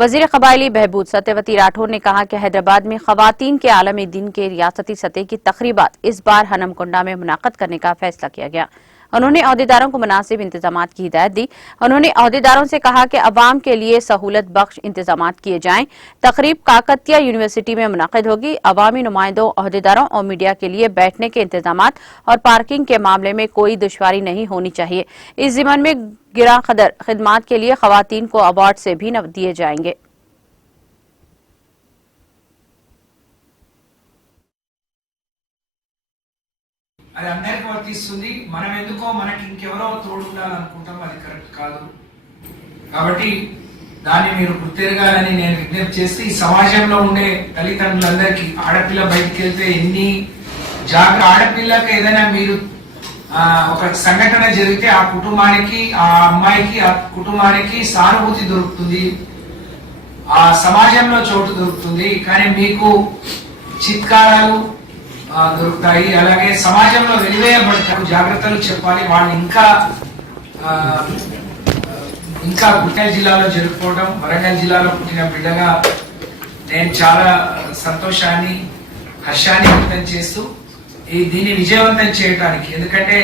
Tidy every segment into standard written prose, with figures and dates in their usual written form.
वजीर कबायली बहबूद सत्यवती राठौर ने कहा कि हैदराबाद में खवातीन के आलमी दिन के रियासती सतह की तकरीबात इस बार हनमकुंडा में मुनाकद करने का फैसला किया गया। उन्होंने अहदेदारों को मुनासिब इंतजामात की हिदायत दी। उन्होंने अहदेदारों से कहा कि अवाम के लिए सहूलत बख्श इंतजामात किए जाएं। तकरीब काकतिया यूनिवर्सिटी में मुनाकिद होगी। अवामी नुमाइंदों, अहदेदारों और मीडिया के लिए बैठने के इंतजामात और पार्किंग के मामले में कोई दुश्वारी नहीं होनी चाहिए। इस जिमन में गिरा कदर खिदमात के लिए खवातीन को अवार्ड से भी दिए जाएंगे। అది అందరికి వర్తిస్తుంది। మనం ఎందుకో మనకి ఇంకెవరో తోడు ఉండాలనుకుంటాం, అది కరెక్ట్ కాదు। కాబట్టి దాన్ని మీరు గుర్తెరగాలని నేను విజ్ఞప్తి చేస్తే ఈ సమాజంలో ఉండే తల్లిదండ్రులందరికీ ఆడపిల్ల బయటికి వెళ్తే ఎన్ని జాగ్రత్త, ఆడపిల్లకి ఏదైనా మీరు ఒక సంఘటన జరిగితే ఆ కుటుంబానికి, ఆ అమ్మాయికి, ఆ కుటుంబానికి సానుభూతి దొరుకుతుంది, ఆ సమాజంలో చోటు దొరుకుతుంది। కానీ మీకు చిత్కారాలు దొరుకుతాయి, అలాగే సమాజంలో వెలివేయబడతారు। జాగ్రత్తలు చెప్పాలి। వాళ్ళు ఇంకా వరంగల్ జిల్లాలో జరుపుకోవడం, వరంగల్ జిల్లాలో పుట్టిన బిడ్డగా నేను చాలా సంతోషాన్ని, హర్షాన్ని వ్యక్తం చేస్తూ దీన్ని విజయవంతం చేయడానికి, ఎందుకంటే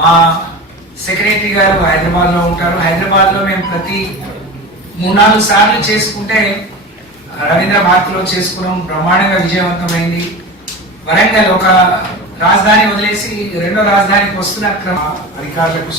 మా సెక్రటరీ గారు హైదరాబాద్ లో ఉంటారు। హైదరాబాద్ లో మేము ప్రతి 3-4 సార్లు చేసుకుంటే రవీంద్ర భారతిలో చేసుకున్నాం, బ్రహ్మాండంగా విజయవంతమైంది। వరంగల్ ఒక రాజధాని వదిలేసి రెండో రాజధానికి వస్తున్న అధికారులకు